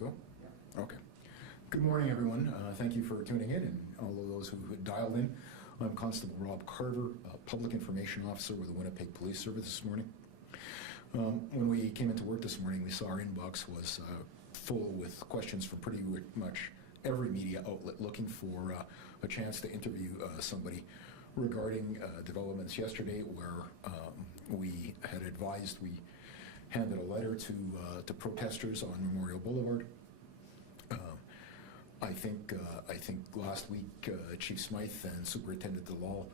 go? Yeah. Okay. Good morning, everyone. Thank you for tuning in, and all of those who dialed in. I'm Constable Rob Carter, Public Information Officer with the Winnipeg Police Service this morning. When we came into work this morning, we saw our inbox was full with questions from pretty much every media outlet looking for a chance to interview somebody regarding developments yesterday where we had advised we handed a letter to protesters on Memorial Boulevard. I think last week Chief Smythe and Superintendent DeLaw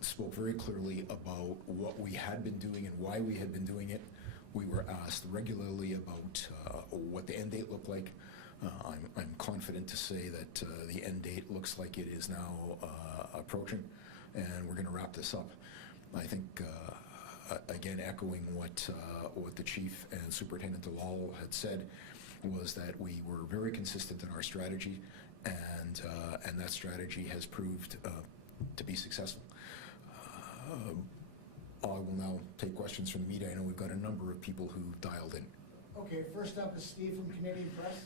spoke very clearly about what we had been doing and why we had been doing it. We were asked regularly about what the end date looked like. I'm confident to say that the end date looks like it is now approaching, and we're going to wrap this up. I think, again, echoing what the Chief and Superintendent DeLaw had said, was that we were very consistent in our strategy, and that strategy has proved to be successful. I will now take questions from the media. I know we've got a number of people who dialed in. Okay, first up is Steve from Canadian Press.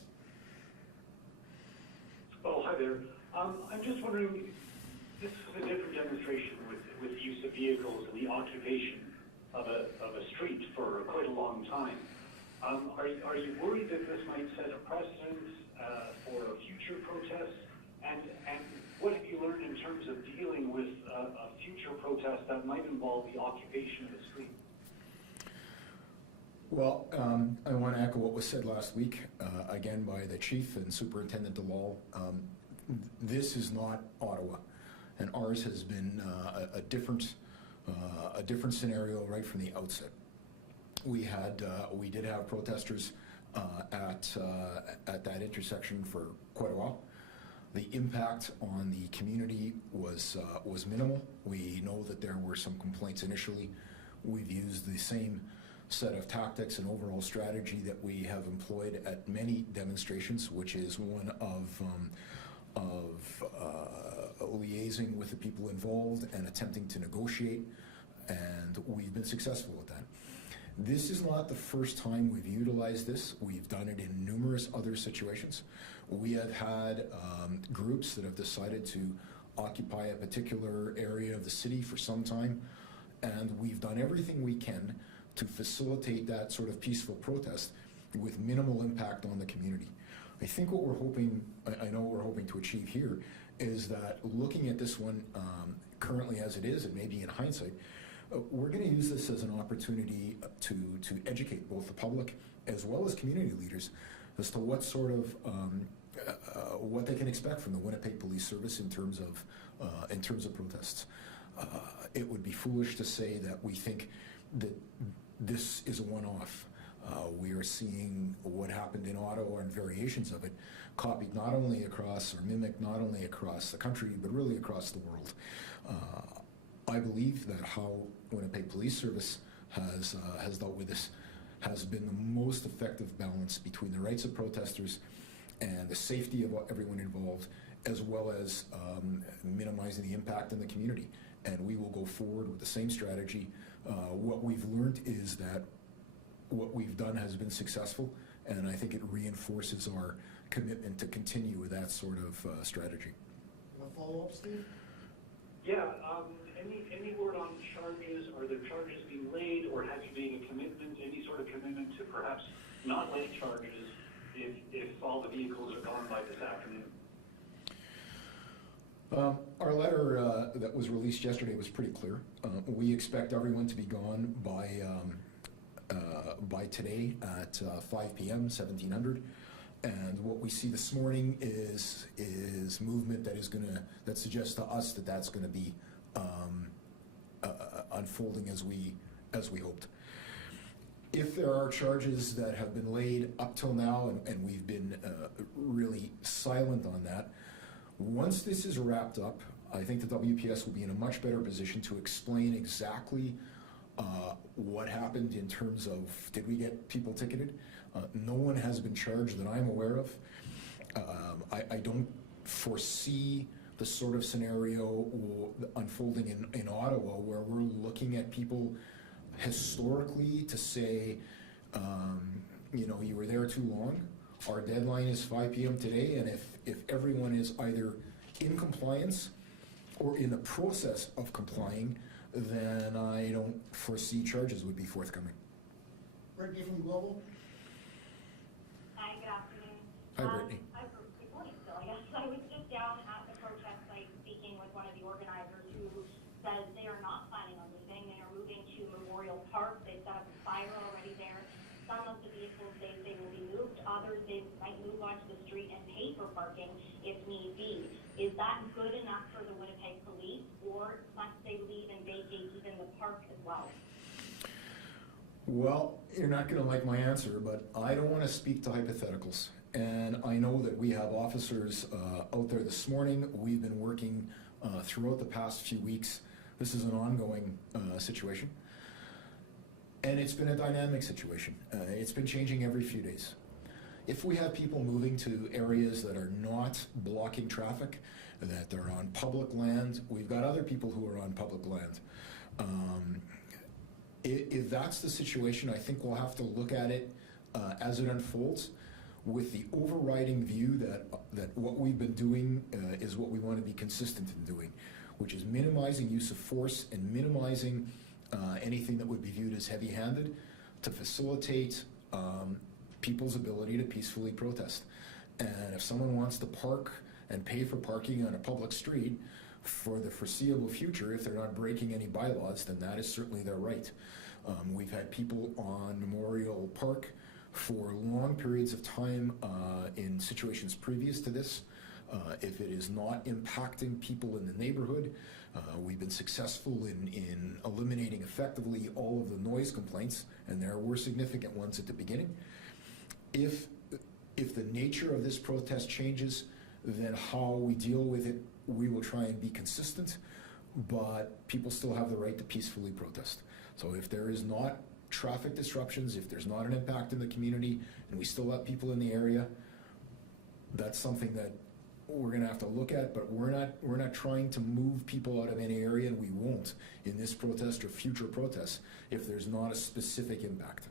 Oh, hi there. I'm just wondering, this is a different demonstration with use of vehicles and the occupation of a street for quite a long time. Are you worried that this might set a precedent for future protests? And what have you learned in terms of dealing with a future protest that might involve the occupation of the street? Well, I want to echo what was said last week, again by the Chief and Superintendent DeLaw. This is not Ottawa, and ours has been a different scenario right from the outset. We did have protesters at that intersection for quite a while. The impact on the community was minimal. We know that there were some complaints initially. We've used the same set of tactics and overall strategy that we have employed at many demonstrations, which is one of liaising with the people involved and attempting to negotiate, and we've been successful with that. This is not the first time we've utilized this. We've done it in numerous other situations. We have had groups that have decided to occupy a particular area of the city for some time, and we've done everything we can to facilitate that sort of peaceful protest with minimal impact on the community. I think what we're hoping, I know what we're hoping to achieve here, is that looking at this one currently as it is, and maybe in hindsight, we're going to use this as an opportunity to educate both the public as well as community leaders as to what sort of what they can expect from the Winnipeg Police Service in terms of protests. It would be foolish to say that we think that this is a one-off. We are seeing what happened in Ottawa and variations of it copied not only across, or mimicked not only across the country, but really across the world. I believe that how Winnipeg Police Service has dealt with this has been the most effective balance between the rights of protesters and the safety of everyone involved, as well as minimizing the impact in the community. And we will go forward with the same strategy. What we've learned is that what we've done has been successful, and I think it reinforces our commitment to continue with that sort of strategy. A follow-up, Steve? Yeah, any word on charges? Are there charges being laid, or have you made a commitment, any sort of commitment to perhaps not lay charges if all the vehicles are gone by this afternoon? Our letter that was released yesterday was pretty clear. We expect everyone to be gone by today at 5 p.m., 1700. And what we see this morning is movement that suggests to us that that's going to be unfolding as we hoped. If there are charges that have been laid up till now, and we've been really silent on that, once this is wrapped up, I think the WPS will be in a much better position to explain exactly what happened in terms of, did we get people ticketed? No one has been charged that I'm aware of. I don't foresee the sort of scenario unfolding in Ottawa where we're looking at people historically to say, you know, you were there too long, Our deadline is 5 p.m. today, and if everyone is either in compliance or in the process of complying, then I don't foresee charges would be forthcoming. Brittany from Global. Hi, good afternoon. Hi, Brittany. Good morning still, I guess. I was just down at the protest site speaking with one of the organizers who says they are not planning on leaving. They are moving to Memorial Park. They've got a fire already there. Some of the vehicles they will be moved. Others they might move onto the street and pay for parking if need be. Is that good enough for the Winnipeg police, or must they leave and vacate even the park as well? Well, you're not going to like my answer, but I don't want to speak to hypotheticals. And I know that we have officers out there this morning. We've been working throughout the past few weeks. This is an ongoing situation. And it's been a dynamic situation. It's been changing every few days. If we have people moving to areas that are not blocking traffic, that they're on public land, we've got other people who are on public land. If that's the situation, I think we'll have to look at it as it unfolds, with the overriding view that what we've been doing is what we want to be consistent in doing, which is minimizing use of force and minimizing anything that would be viewed as heavy-handed to facilitate people's ability to peacefully protest. And if someone wants to park and pay for parking on a public street for the foreseeable future, if they're not breaking any bylaws, then that is certainly their right. We've had people on Memorial Park for long periods of time in situations previous to this. If it is not impacting people in the neighborhood, we've been successful in eliminating effectively all of the noise complaints, and there were significant ones at the beginning. If the nature of this protest changes, then how we deal with it, we will try and be consistent, but people still have the right to peacefully protest. So if there is not traffic disruptions, if there's not an impact in the community, and we still have people in the area, that's something that we're going to have to look at. But we're not trying to move people out of any area, and we won't in this protest or future protests if there's not a specific impact.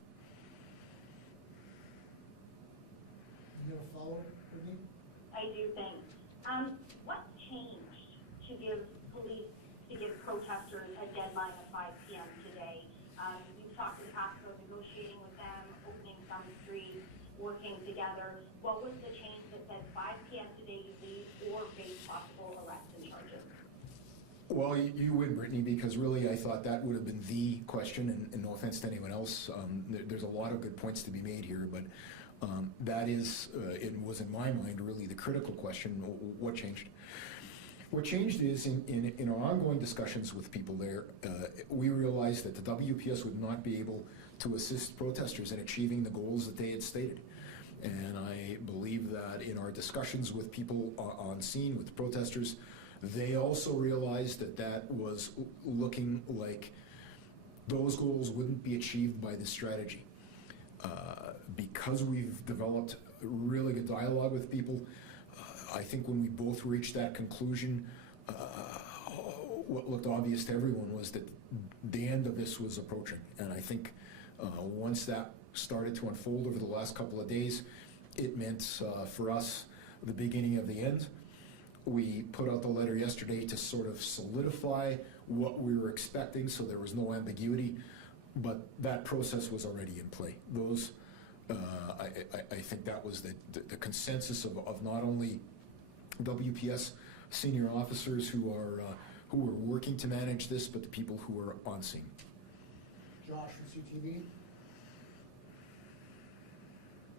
You have a follow-up, Brittany? I do think. What's changed to give protesters a deadline of 5 p.m. today? We've talked in the past about negotiating with them, opening some streets, working together. What was the change that said 5 p.m. today you leave or face possible arrests and charges? Well, you win, Brittany, because really I thought that would have been the question, and no offense to anyone else. There's a lot of good points to be made here, but that is, it was in my mind really the critical question: what changed? What changed is in our ongoing discussions with people there, we realized that the WPS would not be able to assist protesters in achieving the goals that they had stated. And I believe that in our discussions with people on scene, with the protesters, they also realized that that was looking like those goals wouldn't be achieved by this strategy. Because we've developed really good dialogue with people, I think when we both reached that conclusion, what looked obvious to everyone was that the end of this was approaching. And I think once that started to unfold over the last couple of days, it meant for us the beginning of the end. We put out the letter yesterday to sort of solidify what we were expecting, so there was no ambiguity, but that process was already in play. Those, I think that was the consensus of not only WPS senior officers who are working to manage this, but the people who are on scene. Josh from CTV.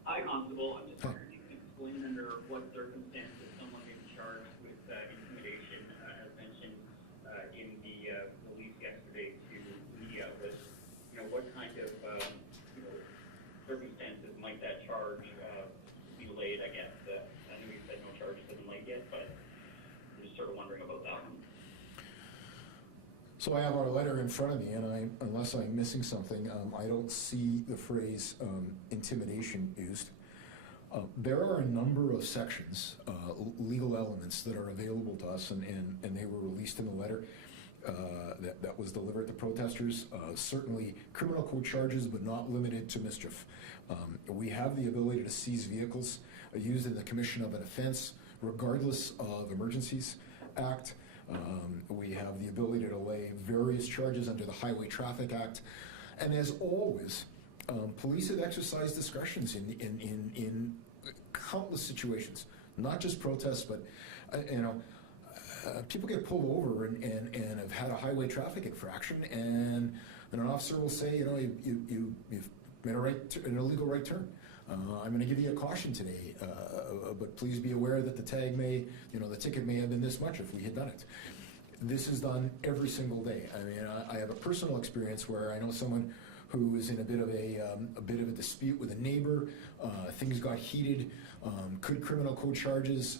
Hi, Constable. I'm just wondering if you can explain under what circumstances someone may be charged with intimidation, as mentioned in the release yesterday to media outlets. What kind of circumstances might that charge be laid, I guess? I know you said no charge has been laid yet, but I'm just sort of wondering about that one. So I have our letter in front of me, and unless I'm missing something, I don't see the phrase intimidation used. There are a number of sections, legal elements that are available to us, and they were released in the letter. that was delivered to protesters. Certainly criminal code charges, but not limited to mischief. We have the ability to seize vehicles used in the commission of an offense, regardless of Emergencies Act. We have the ability to lay various charges under the Highway Traffic Act. And as always, police have exercised discretions in countless situations, not just protests, but people get pulled over and have had a highway traffic infraction, and an officer will say, you've made an illegal right turn. I'm going to give you a caution today, but please be aware that the tag may, the ticket may have been this much if we had done it. This is done every single day. I mean, I have a personal experience where I know someone who is in a bit of a dispute with a neighbor. Things got heated. Could criminal code charges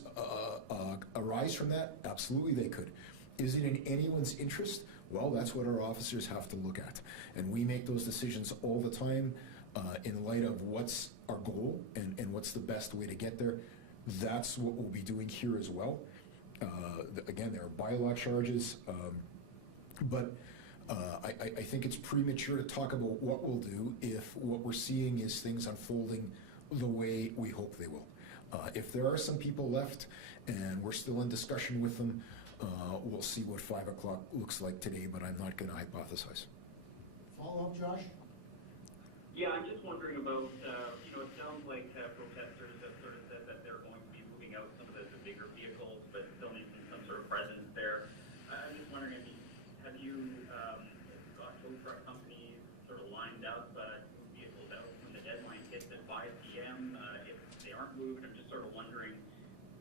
arise from that? Absolutely, they could. Is it in anyone's interest? Well, that's what our officers have to look at, and we make those decisions all the time in light of what's our goal and what's the best way to get there. That's what we'll be doing here as well. Again, there are bylaw charges, but I think it's premature to talk about what we'll do if what we're seeing is things unfolding the way we hope they will. If there are some people left and we're still in discussion with them, we'll see what 5 o'clock looks like today, but I'm not going to hypothesize. Follow up, Josh? Yeah, I'm just wondering about, it sounds like protesters have sort of said that they're going to be moving out some of the bigger vehicles, but still making some sort of presence there. I'm just wondering, have you got tow truck companies sort of lined up to move vehicles out when the deadline hits at 5 p.m.? If they aren't moved, I'm just sort of wondering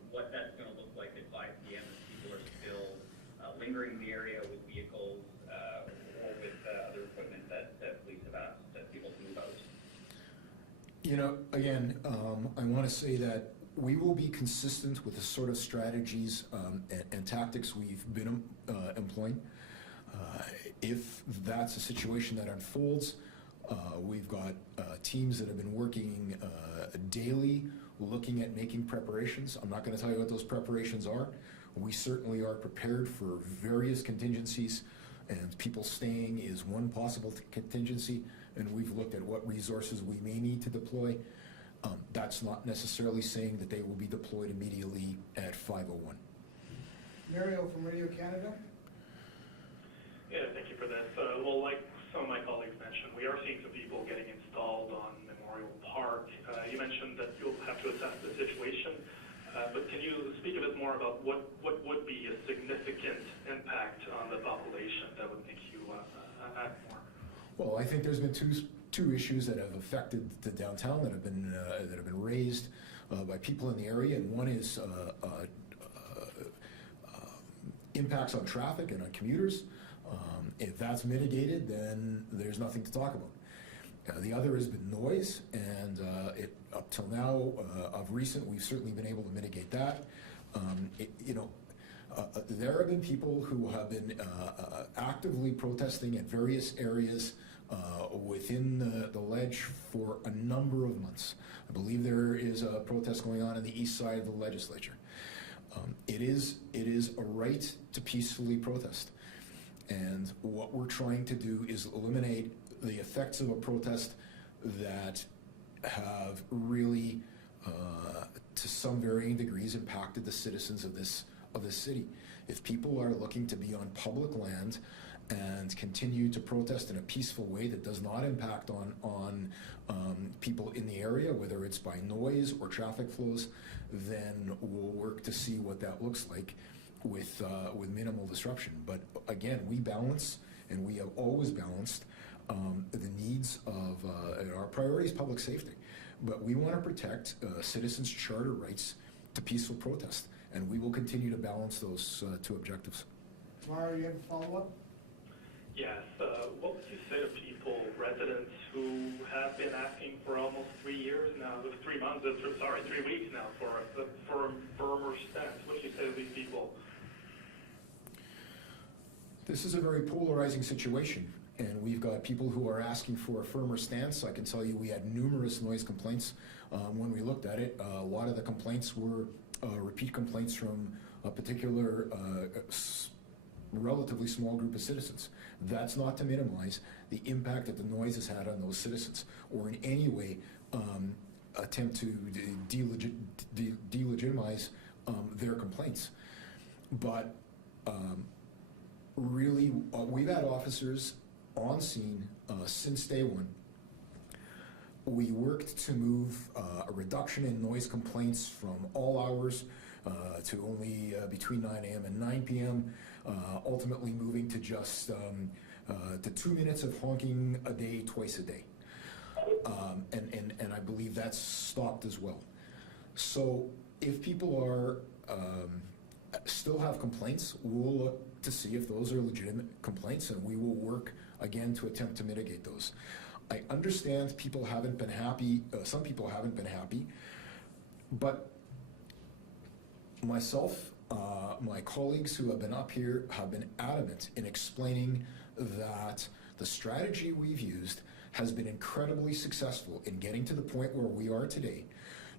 what that's going to look like at 5 p.m. if people are still lingering in the area with vehicles or with other equipment that police have asked people to move out. Again, I want to say that we will be consistent with the sort of strategies and tactics we've been employing. If that's a situation that unfolds, we've got teams that have been working daily, looking at making preparations. I'm not going to tell you what those preparations are. We certainly are prepared for various contingencies, and people staying is one possible contingency, and we've looked at what resources we may need to deploy. That's not necessarily saying that they will be deployed immediately at 5:01. Mario from Radio Canada? Yeah, thank you for this. Well, like some of my colleagues mentioned, we are seeing some people getting installed on Memorial Park. You mentioned that you'll have to assess the situation, but can you speak a bit more about what would be a significant impact on the population that would make you act more? Well, I think there's been two issues that have affected the downtown that have been raised by people in the area, and one is impacts on traffic and on commuters. If that's mitigated, then there's nothing to talk about. The other has been noise, and up till now, of recent, we've certainly been able to mitigate that. There have been people who have been actively protesting at various areas within the ledge for a number of months. I believe there is a protest going on the east side of the legislature. It is a right to peacefully protest. And what we're trying to do is eliminate the effects of a protest that have really, to some varying degrees, impacted the citizens of this city. If people are looking to be on public land and continue to protest in a peaceful way that does not impact on people in the area, whether it's by noise or traffic flows, then we'll work to see what that looks like with minimal disruption. But again, we balance, and we have always balanced the needs of our priority is public safety, but we want to protect citizens' charter rights to peaceful protest, and we will continue to balance those two objectives. Mario, you have a follow-up? Yes. What would you say to people, residents who have been asking for almost 3 years now, 3 months, 3 weeks now for a firmer stance? What would you say to these people? This is a very polarizing situation, and we've got people who are asking for a firmer stance. I can tell you we had numerous noise complaints when we looked at it. A lot of the complaints were repeat complaints from a particular relatively small group of citizens. That's not to minimize the impact that the noise has had on those citizens, or in any way attempt to delegitimize their complaints. But really, we've had officers on scene since day one. We worked to move a reduction in noise complaints from all hours to only between 9 a.m. and 9 p.m., ultimately moving to just to 2 minutes of honking a day, twice a day. And I believe that's stopped as well. So if people are still have complaints, we'll look to see if those are legitimate complaints, and we will work again to attempt to mitigate those. I understand people haven't been happy, some people haven't been happy, but myself, my colleagues who have been up here have been adamant in explaining that the strategy we've used has been incredibly successful in getting to the point where we are today.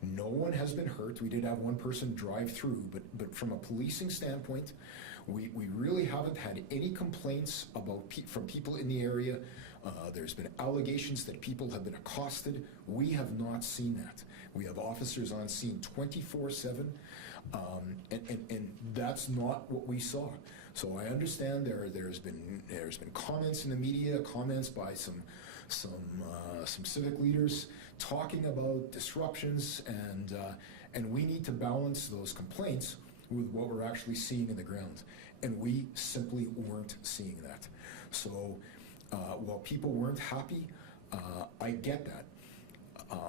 No one has been hurt. We did have one person drive through, but from a policing standpoint, we really haven't had any complaints about from people in the area. There's been allegations that people have been accosted. We have not seen that. We have officers on scene 24/7, and that's not what we saw. So I understand there's been comments in the media, comments by some civic leaders talking about disruptions, and we need to balance those complaints with what we're actually seeing in the ground, and we simply weren't seeing that. So while people weren't happy, I get that.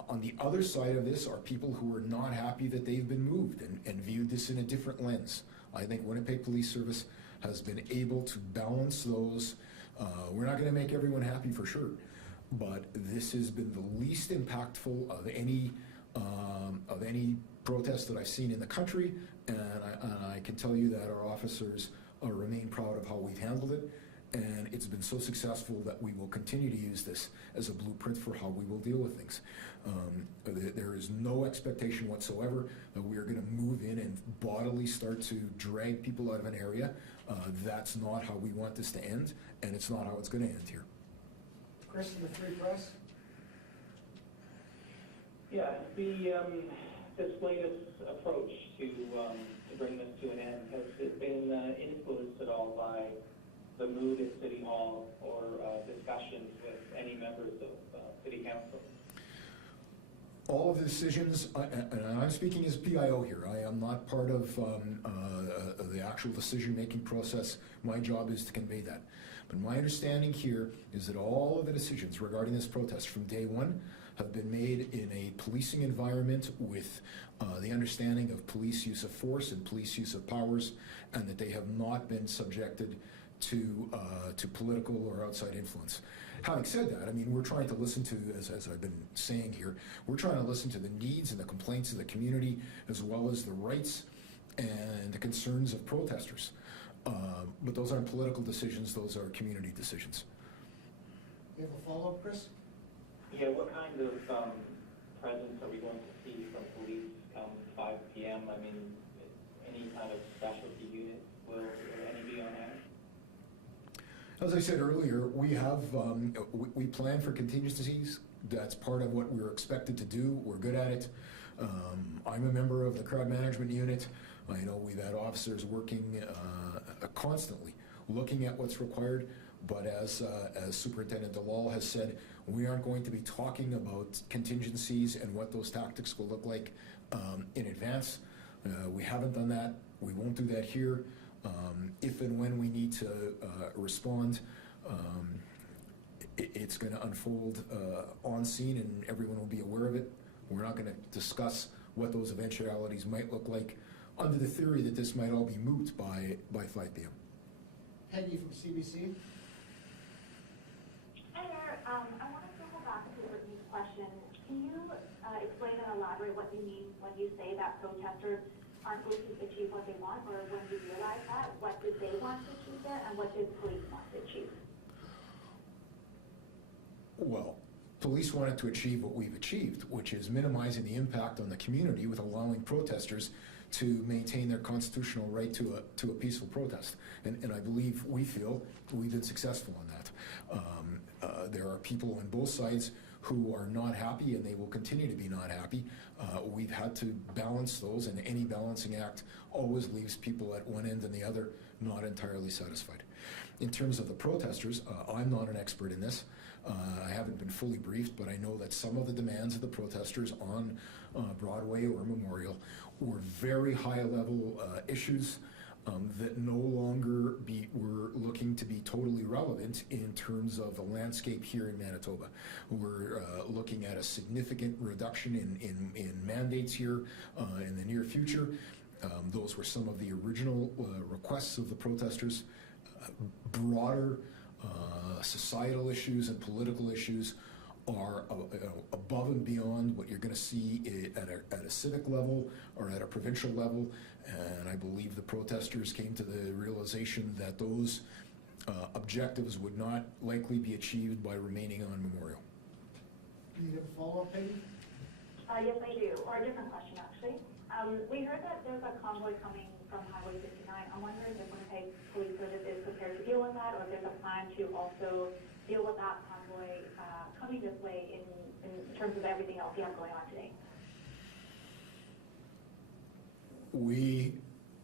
On the other side of this are people who are not happy that they've been moved and viewed this in a different lens. I think Winnipeg Police Service has been able to balance those. We're not going to make everyone happy for sure, but this has been the least impactful of any protest that I've seen in the country, and I can tell you that our officers remain proud of how we've handled it, and it's been so successful that we will continue to use this as a blueprint for how we will deal with things. There is no expectation whatsoever that we are going to move in and bodily start to drag people out of an area. That's not how we want this to end, and it's not how it's going to end here. Chris from the Free Press. Yeah, this latest approach to bring this to an end, has it been influenced at all by the mood at City Hall or discussions with any members of City Council? All of the decisions, and I'm speaking as PIO here, I am not part of the actual decision-making process. My job is to convey that. But my understanding here is that all of the decisions regarding this protest from day one have been made in a policing environment with the understanding of police use of force and police use of powers, and that they have not been subjected to political or outside influence. Having said that, I mean, we're trying to listen to, as I've been saying here, we're trying to listen to the needs and the complaints of the community, as well as the rights and the concerns of protesters. But those aren't political decisions, those are community decisions. You have a follow-up, Chris? Yeah, what kind of presence are we going to see from police come 5 p.m.? I mean, any kind of specialty unit, will any be on hand? As I said earlier, we have we plan for contingencies. That's part of what we're expected to do. We're good at it. I'm a member of the crowd management unit. I know we've had officers working constantly, looking at what's required. But as Superintendent Dalal has said, we aren't going to be talking about contingencies and what those tactics will look like in advance. We haven't done that. We won't do that here. If and when we need to respond, it's going to unfold on scene, and everyone will be aware of it. We're not going to discuss what those eventualities might look like under the theory that this might all be moot by 5 p.m. Peggy from CBC. Hi there. I want to circle back to Brittany's question. Can you explain and elaborate what you mean when you say that protesters aren't going to achieve what they want, or when you realize that, what did they want to achieve there, and what did police want to achieve? Well, Police wanted to achieve what we've achieved, which is minimizing the impact on the community with allowing protesters to maintain their constitutional right to a peaceful protest. And I believe, we feel, we've been successful on that. There are people on both sides who are not happy, and they will continue to be not happy. We've had to balance those, and any balancing act always leaves people at one end and the other not entirely satisfied. In terms of the protesters, I'm not an expert in this. I haven't been fully briefed, but I know that some of the demands of the protesters on Broadway or Memorial were very high-level issues that no longer were looking to be totally relevant in terms of the landscape here in Manitoba. We're looking at a significant reduction in mandates here in the near future. Those were some of the original requests of the protesters. Broader societal issues and political issues are above and beyond what you're going to see at a civic level or at a provincial level, and I believe the protesters came to the realization that those objectives would not likely be achieved by remaining on Memorial. Do you have a follow-up, Peggy? Yes, I do, or a different question, actually. We heard that there's a convoy coming from Highway 59. I'm wondering if Winnipeg Police Service is prepared to deal with that, or if there's a plan to also deal with that convoy coming this way in terms of everything else you have going on today. We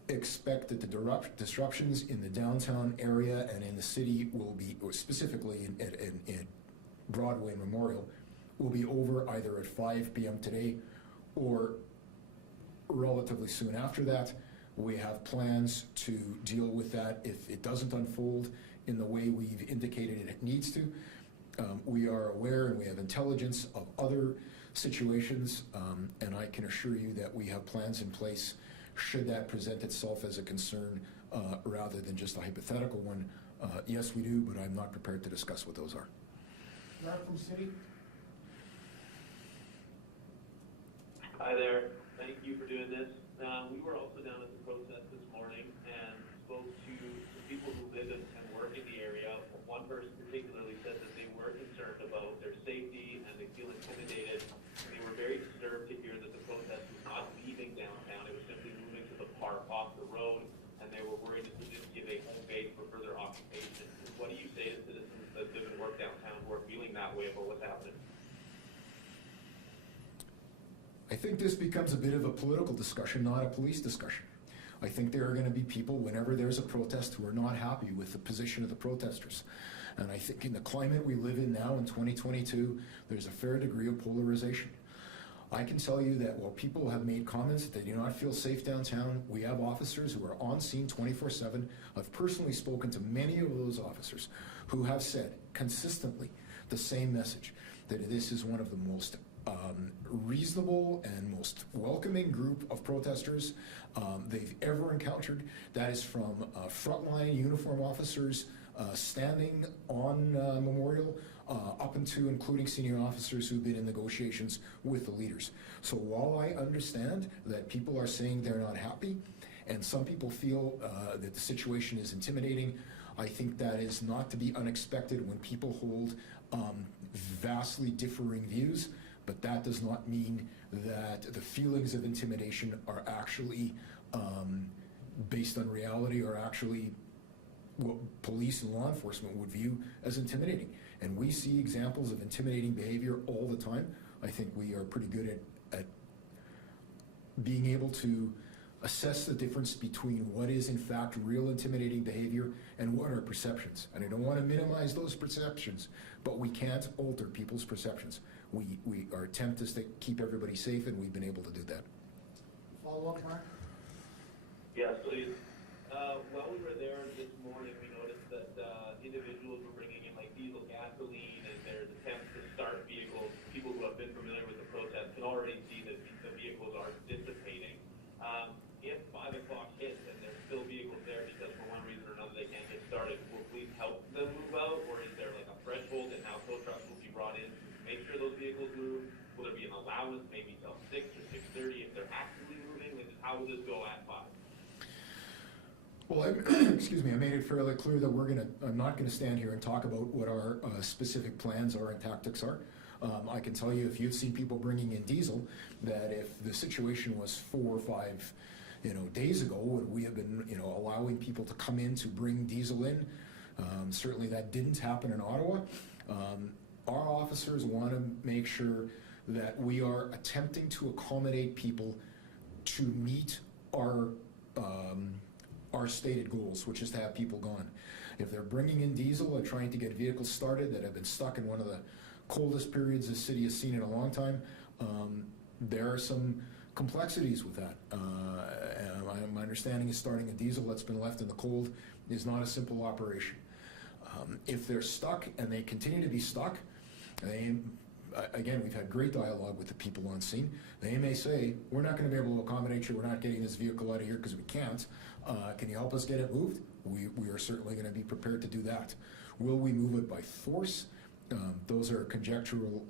expect that the disruptions in the downtown area and in the city will be, or specifically in Broadway and Memorial, will be over either at 5 p.m. today or relatively soon after that. We have plans to deal with that if it doesn't unfold in the way we've indicated it needs to. We are aware and we have intelligence of other situations, and I can assure you that we have plans in place should that present itself as a concern rather than just a hypothetical one. Yes, we do, but I'm not prepared to discuss what those are. Mark from City? Hi there. Thank you for doing this. We were also down at the protest this morning and spoke to some people who live and work in the area. One person particularly said that they were concerned about their safety and they feel intimidated. And they were very disturbed to hear that the protest was not leaving downtown. It was simply moving to the park off the road, and they were worried it would just give a home base for further occupation. What do you say to citizens that live and work downtown who are feeling that way about what's happening? I think this becomes a bit of a political discussion, not a police discussion. I think there are going to be people, whenever there's a protest, who are not happy with the position of the protesters. And I think in the climate we live in now in 2022, there's a fair degree of polarization. I can tell you that while people have made comments that they do not feel safe downtown, we have officers who are on scene 24/7. I've personally spoken to many of those officers who have said consistently the same message, that this is one of the most reasonable and most welcoming group of protesters they've ever encountered. That is from frontline uniform officers standing on Memorial up into including senior officers who've been in negotiations with the leaders. So while I understand that people are saying they're not happy and some people feel that the situation is intimidating, I think that is not to be unexpected when people hold vastly differing views. But that does not mean that the feelings of intimidation are actually based on reality or actually what police and law enforcement would view as intimidating. And we see examples of intimidating behavior all the time. I think we are pretty good at being able to assess the difference between what is in fact real intimidating behavior and what are perceptions. And I don't want to minimize those perceptions, but we can't alter people's perceptions. Our attempt is to keep everybody safe, and we've been able to do that. Follow-up, Mark? Yes, please. While we were there this morning, we noticed that individuals were bringing in like diesel gasoline, and there's attempts to start vehicles. People who have been familiar with the protest can already see that the vehicles are dissipating. If 5 o'clock hits and there's still vehicles there because for one reason or another they can't get started, will police help them move out, or is there like a threshold and how tow trucks will be brought in to make sure those vehicles move? Will there be an allowance, maybe till 6 or 6:30 if they're actively moving? And how will this go at 5? Well, excuse me, I made it fairly clear that I'm not gonna stand here and talk about what our specific plans are and tactics are. I can tell you, if you've seen people bringing in diesel, that if the situation was 4 or 5 days ago, would we have been allowing people to come in to bring diesel in? Certainly that didn't happen in Ottawa. Our officers want to make sure that we are attempting to accommodate people to meet our stated goals, which is to have people gone. If they're bringing in diesel or trying to get vehicles started that have been stuck in one of the coldest periods the city has seen in a long time, there are some complexities with that. My understanding is starting a diesel that's been left in the cold is not a simple operation. If they're stuck and they continue to be stuck, again, we've had great dialogue with the people on scene. They may say, we're not going to be able to accommodate you, we're not getting this vehicle out of here because we can't. Can you help us get it moved? We are certainly going to be prepared to do that. Will we move it by force? Those are conjectural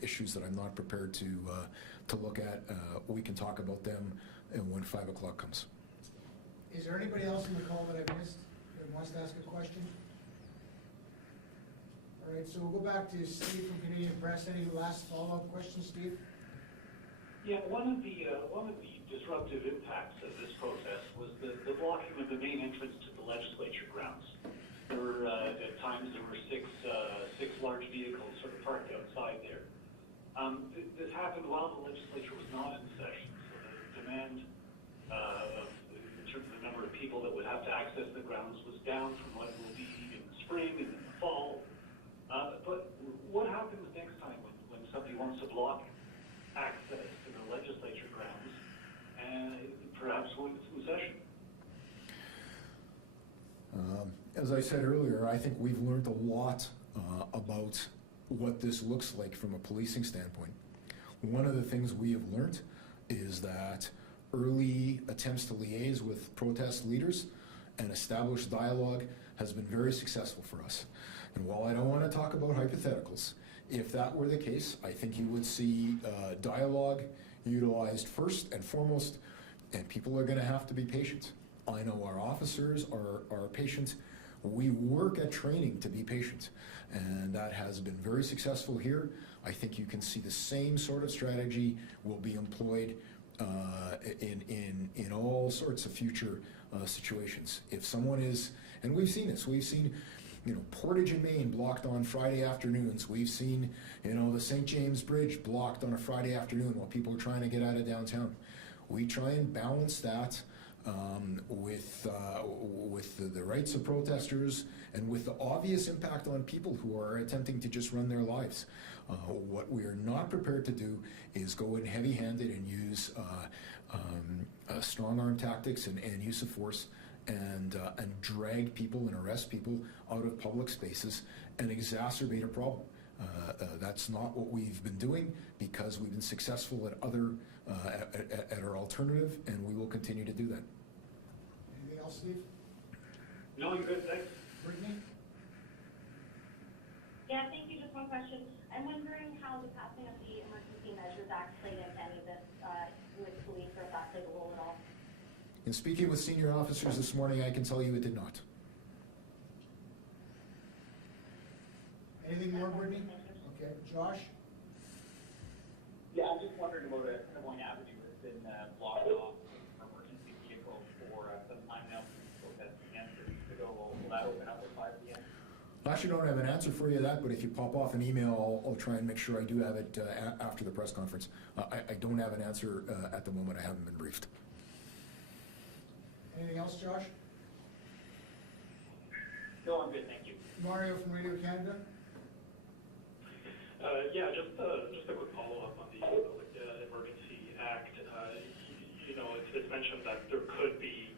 issues that I'm not prepared to look at. We can talk about them when 5 o'clock comes. Is there anybody else in the call that I missed that wants to ask a question? All right, so we'll go back to Steve from Canadian Press. Any last follow-up questions, Steve? Yeah, one of the disruptive impacts of this protest was the blocking of the main entrance to the legislature grounds. There were at times six large vehicles sort of parked outside there. This happened while the legislature was not in session, so the demand in terms of the number of people that would have to access the grounds was down from what it will be in the spring and in the fall. But what happens next time when somebody wants to block access to the legislature grounds, and perhaps when it's in session? As I said earlier, I think we've learned a lot about what this looks like from a policing standpoint. One of the things we have learned is that early attempts to liaise with protest leaders and establish dialogue has been very successful for us. And while I don't want to talk about hypotheticals, if that were the case, I think you would see dialogue utilized first and foremost, and people are going to have to be patient. I know our officers are patient. We work at training to be patient, and that has been very successful here. I think you can see the same sort of strategy will be employed in all sorts of future situations. If someone is, and we've seen this, we've seen Portage in Maine blocked on Friday afternoons. We've seen the St. James Bridge blocked on a Friday afternoon while people are trying to get out of downtown. We try and balance that with the rights of protesters and with the obvious impact on people who are attempting to just run their lives. What we are not prepared to do is go in heavy-handed and use strong-arm tactics and use of force and drag people and arrest people out of public spaces and exacerbate a problem. That's not what we've been doing because we've been successful at at our alternative, and we will continue to do that. Anything else, Steve? No, you're good, thanks. Brittany? Yeah, thank you. Just one question. I'm wondering how the passing of the Emergency Measures Act played into any of this with police, or if that played a role at all. In speaking with senior officers this morning, I can tell you it did not. Anything more, Brittany? Okay, Josh? Yeah, I'm just wondering about a Point Avenue that's been blocked off for emergency vehicles for some time now since protesting against it weeks ago. Will that open up at 5 p.m.? I actually don't have an answer for you that, but if you pop off an email, I'll try and make sure I do have it after the press conference. I don't have an answer at the moment. I haven't been briefed. Anything else, Josh? No, I'm good, thank you. Mario from Radio Canada? Yeah, just a quick follow-up on the Emergency Act. It's mentioned that there could be,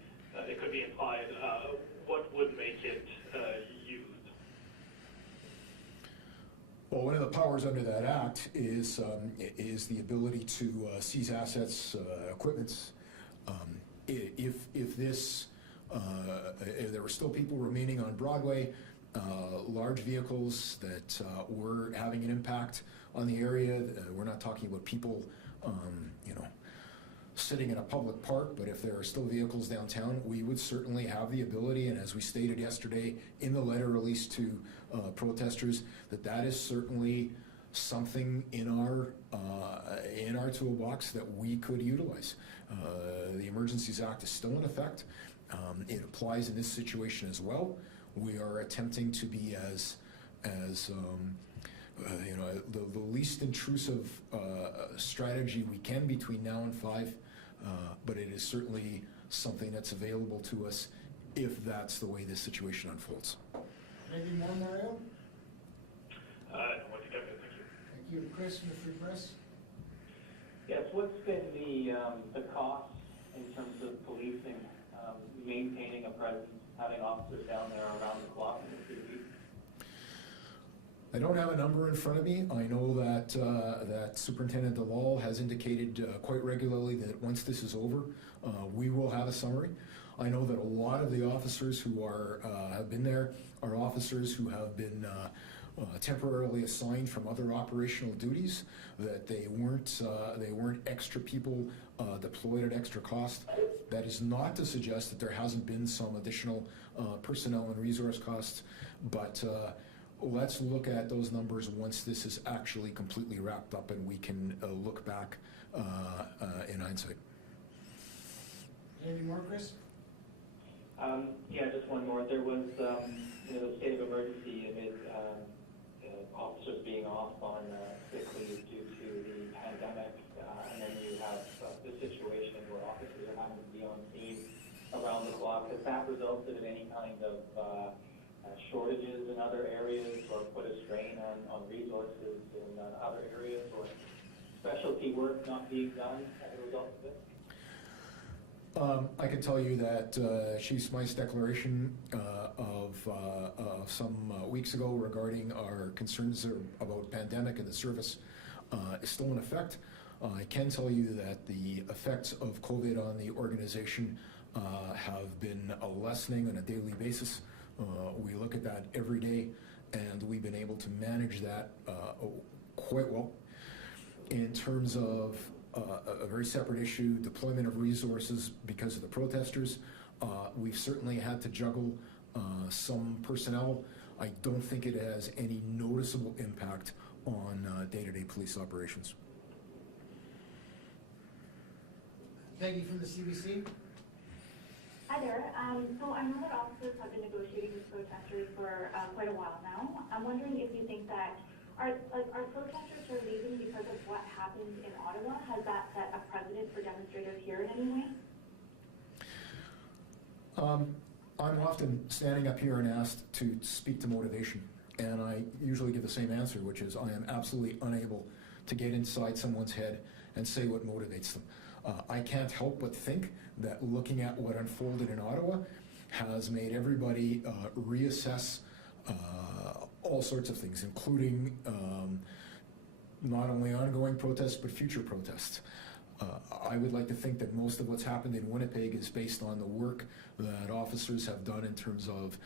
it could be implied. What would make it used? Well, one of the powers under that act is the ability to seize assets, equipments. If there were still people remaining on Broadway, large vehicles that were having an impact on the area, we're not talking about people, sitting in a public park, but if there are still vehicles downtown, we would certainly have the ability, and as we stated yesterday in the letter released to protesters, that is certainly something in our toolbox that we could utilize. The Emergencies Act is still in effect. It applies in this situation as well. We are attempting to be as the least intrusive strategy we can between now and 5, but it is certainly something that's available to us if that's the way this situation unfolds. Anything more, Mario? No, I think I'm good, thank you. Thank you. Chris from the Free Press? Yes, what's been the cost in terms of policing, maintaining a presence, having officers down there around the clock in the city? I don't have a number in front of me. I know that that Superintendent DeLal has indicated quite regularly that once this is over, we will have a summary. I know that a lot of the officers who have been there are officers who have been temporarily assigned from other operational duties, that they weren't extra people deployed at extra cost. That is not to suggest that there hasn't been some additional personnel and resource costs, but let's look at those numbers once this is actually completely wrapped up and we can look back in hindsight. Anything more, Chris? Yeah, just one more. There was the state of emergency amid officers being off on sick leave due to the pandemic, and then you have the situation where officers are having to be on scene around the clock. Has that resulted in any kind of shortages in other areas, or put a strain on resources in other areas, or specialty work not being done as a result of this? I can tell you that Chief Smyth's declaration of some weeks ago regarding our concerns about pandemic and the service is still in effect. I can tell you that the effects of COVID on the organization have been a lessening on a daily basis. We look at that every day, and we've been able to manage that quite well. In terms of a very separate issue, deployment of resources because of the protesters, we've certainly had to juggle some personnel. I don't think it has any noticeable impact on day-to-day police operations. Peggy from the CBC? Hi there. So I know that officers have been negotiating with protesters for quite a while now. I'm wondering if you think that are protesters who are leaving because of what happened in Ottawa? Has that set a precedent for demonstrators here in any way? I'm often standing up here and asked to speak to motivation, and I usually give the same answer, which is I am absolutely unable to get inside someone's head and say what motivates them. I can't help but think that looking at what unfolded in Ottawa has made everybody reassess all sorts of things, including not only ongoing protests, but future protests. I would like to think that most of what's happened in Winnipeg is based on the work that officers have done in terms of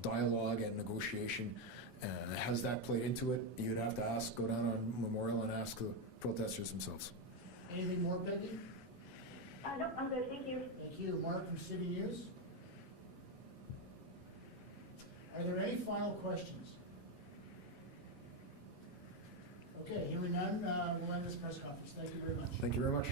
dialogue and negotiation. Has that played into it? You'd have to go down on Memorial and ask the protesters themselves. Anything more, Peggy? No, I'm good, thank you. Thank you. Mark from City News? Are there any final questions? Okay, hearing none, we'll end this press conference. Thank you very much. Thank you very much.